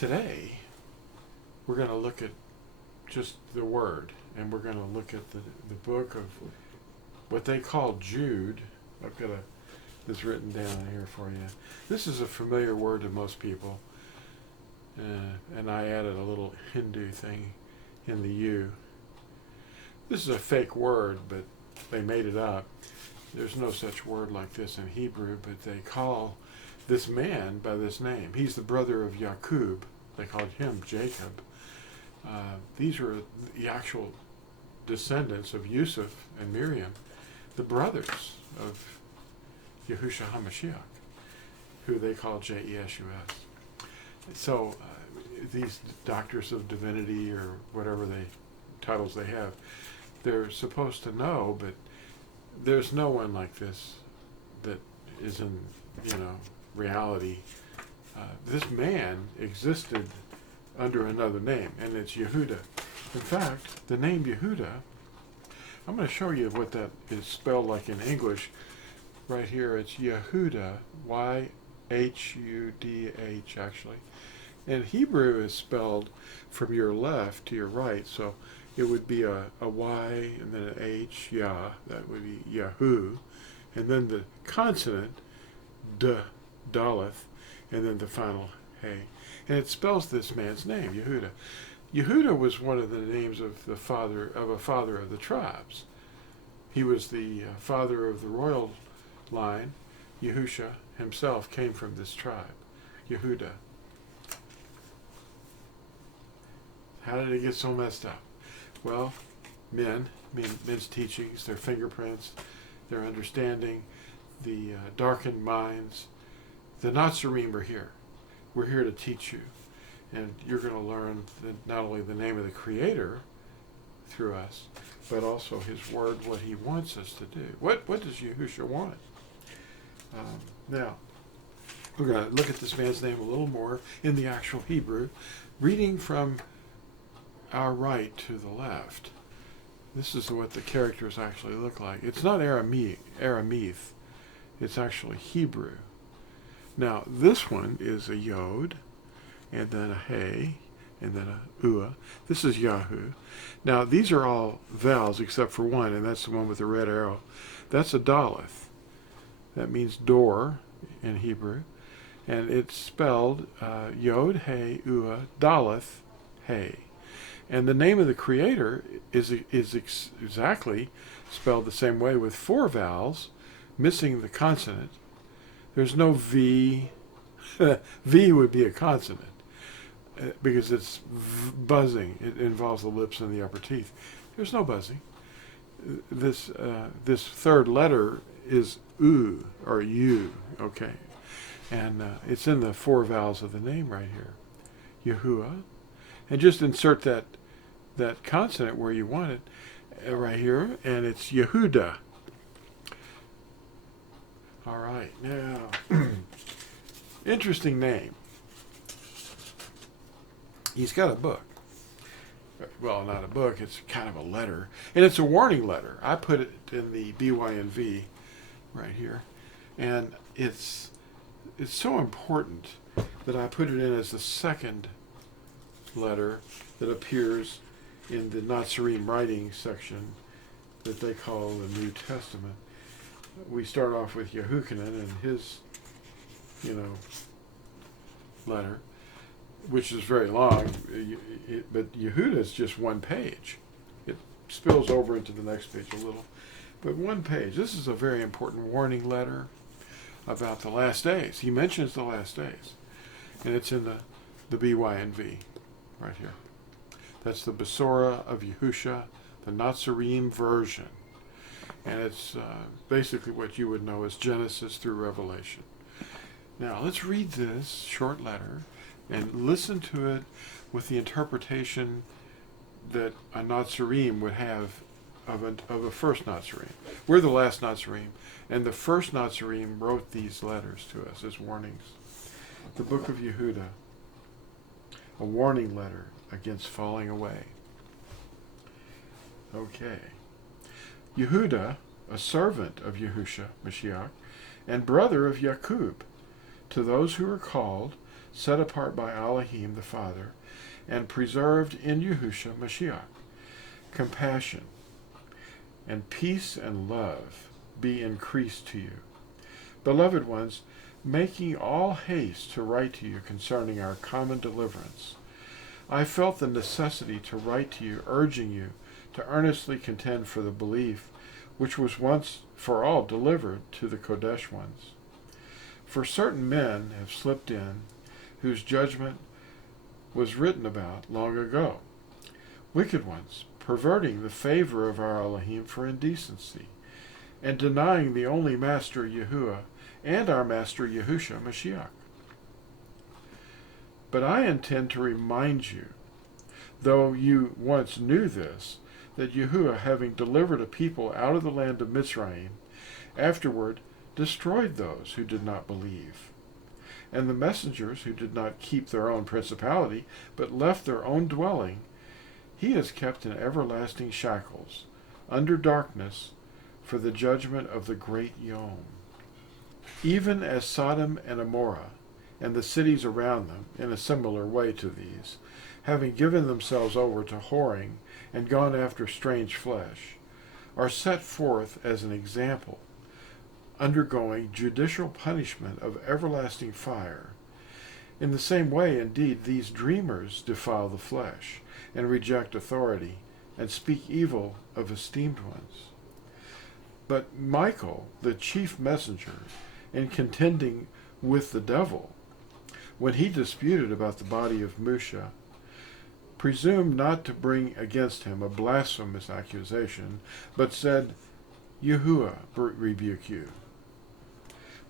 Today, we're going to look at just the word, and we're going to look at the book of what they call Jude. I've got this written down here for you. This is a familiar word to most people, and I added a little Hindu thing in the U. This is a fake word, but they made it up. There's no such word like this in Hebrew, but they call this man by this name. He's the brother of Jacob. They called him Jacob. These are the actual descendants of Yusuf and Miriam, the brothers of Yahusha HaMashiach, who they call J-E-S-U-S. So these doctors of divinity, or whatever titles they have, they're supposed to know, but there's no one like this that is in, reality. This man existed under another name, and it's Yehudah. In fact, the name Yehudah, I'm going to show you what that is spelled like in English. Right here, it's Yehudah, Y-H-U-D-H, actually. And Hebrew is spelled from your left to your right, so it would be a Y and then an H, Yah, that would be Yahu, and then the consonant, D, Daleth, and then the final Hey. And it spells this man's name, Yehudah. Yehudah was one of the names of a father of the tribes. He was the father of the royal line. Yahusha himself came from this tribe, Yehudah. How did it get so messed up? Well, men's teachings, their fingerprints, their understanding, the darkened minds. The Natsarim are here. We're here to teach you. And you're going to learn not only the name of the Creator through us, but also His Word, what He wants us to do. What does Yahusha want? Now, we're going to look at this man's name a little more in the actual Hebrew, reading from our right to the left. This is what the characters actually look like. It's not Aramaic. It's actually Hebrew. Now, this one is a Yod, and then a Hey, and then a Ua. This is Yahu. Now, these are all vowels except for one, and that's the one with the red arrow. That's a Daleth. That means door in Hebrew. And it's spelled Yod, Hey, Ua, Daleth, Hey. And the name of the Creator is exactly spelled the same way, with four vowels, missing the consonant. There's no V. V would be a consonant because it's buzzing. It involves the lips and the upper teeth. There's no buzzing. This third letter is U or U. Okay, and it's in the four vowels of the name right here, Yahuwah, and just insert that consonant where you want it, right here, and it's Yehudah. All right, now, interesting name. He's got a book. Well, not a book, it's kind of a letter. And it's a warning letter. I put it in the BYNV right here. And it's so important that I put it in as the second letter that appears in the Natsarim writing section that they call the New Testament. We start off with Yehuchanan and his, letter, which is very long, but Yehudah is just one page. It spills over into the next page a little, but one page. This is a very important warning letter about the last days. He mentions the last days, and it's in the BYNV right here. That's the Besorah of Yahusha, the Natsarim version. And it's basically what you would know as Genesis through Revelation. Now, let's read this short letter and listen to it with the interpretation that a Natsarim would have of a first Natsarim. We're the last Natsarim, and the first Natsarim wrote these letters to us as warnings. The book of Yehudah, a warning letter against falling away. Okay. Yehudah, a servant of Yahusha, Mashiach, and brother of Jacob, to those who are called, set apart by Elohim the Father, and preserved in Yahusha Mashiach. Compassion and peace and love be increased to you. Beloved ones, making all haste to write to you concerning our common deliverance, I felt the necessity to write to you, urging you to earnestly contend for the belief which was once for all delivered to the Kodesh ones. For certain men have slipped in, whose judgment was written about long ago, wicked ones, perverting the favor of our Elohim for indecency, and denying the only Master Yehudah and our Master Yahusha Mashiach. But I intend to remind you, though you once knew this, that Yehudah, having delivered a people out of the land of Mitzrayim, afterward destroyed those who did not believe. And the messengers who did not keep their own principality, but left their own dwelling, he has kept in everlasting shackles, under darkness, for the judgment of the great Yom. Even as Sodom and Amorah, and the cities around them, in a similar way to these, having given themselves over to whoring and gone after strange flesh, are set forth as an example, undergoing judicial punishment of everlasting fire. In the same way, indeed, these dreamers defile the flesh, and reject authority, and speak evil of esteemed ones. But Michael, the chief messenger, in contending with the devil, when he disputed about the body of Musha, presumed not to bring against him a blasphemous accusation, but said, Yehudah rebuke you.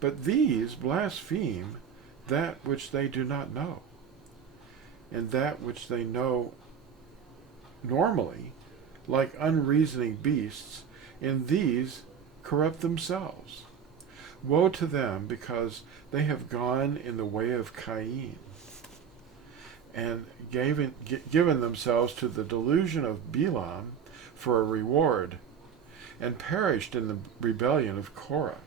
But these blaspheme that which they do not know, and that which they know normally, like unreasoning beasts, in these corrupt themselves. Woe to them, because they have gone in the way of Cain, and given themselves to the delusion of Balaam for a reward, and perished in the rebellion of Korah.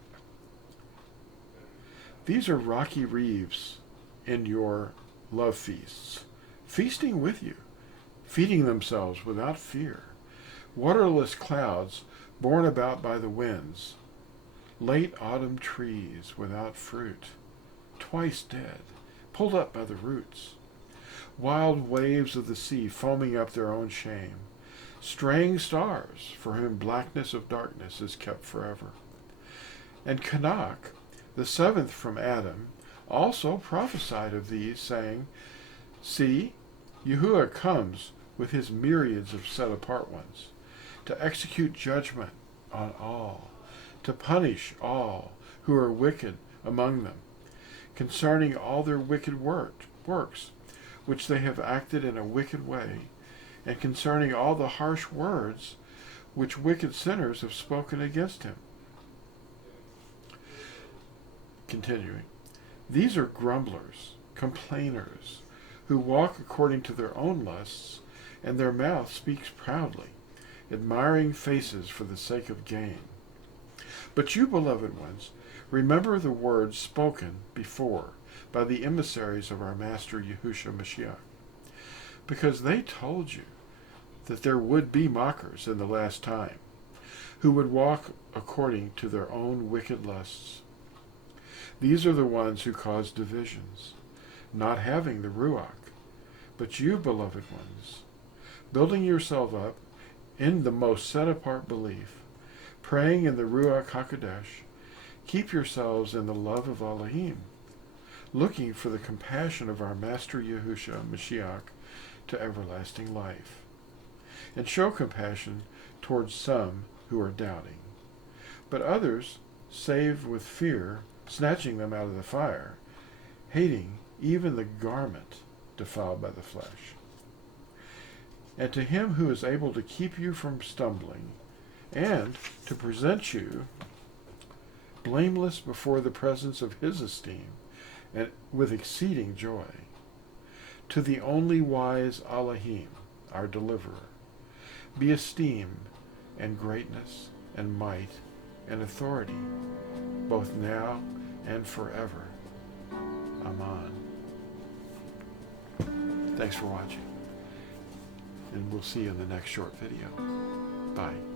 These are rocky reefs in your love feasts, feasting with you, feeding themselves without fear, waterless clouds borne about by the winds, late autumn trees without fruit, twice dead, pulled up by the roots, wild waves of the sea foaming up their own shame, straying stars for whom blackness of darkness is kept forever. And Canuck, the seventh from Adam, also prophesied of these, saying, See, Yahudah comes with his myriads of set-apart ones, to execute judgment on all, to punish all who are wicked among them, concerning all their wicked works, which they have acted in a wicked way, and concerning all the harsh words which wicked sinners have spoken against him. Continuing, these are grumblers, complainers, who walk according to their own lusts, and their mouth speaks proudly, admiring faces for the sake of gain. But you, beloved ones, remember the words spoken before by the emissaries of our Master Yahusha Mashiach, because they told you that there would be mockers in the last time, who would walk according to their own wicked lusts. These are the ones who cause divisions, not having the Ruach. But you, beloved ones, building yourself up in the most set-apart belief, praying in the Ruach HaKodesh, keep yourselves in the love of Elohim, looking for the compassion of our Master Yahusha Mashiach to everlasting life, and show compassion towards some who are doubting. But others save with fear, snatching them out of the fire, hating even the garment defiled by the flesh. And to him who is able to keep you from stumbling, and to present you blameless before the presence of his esteem, and with exceeding joy, to the only wise Elohim, our deliverer, be esteem and greatness and might and authority, both now and forever. Amen. Thanks for watching. And we'll see you in the next short video. Bye.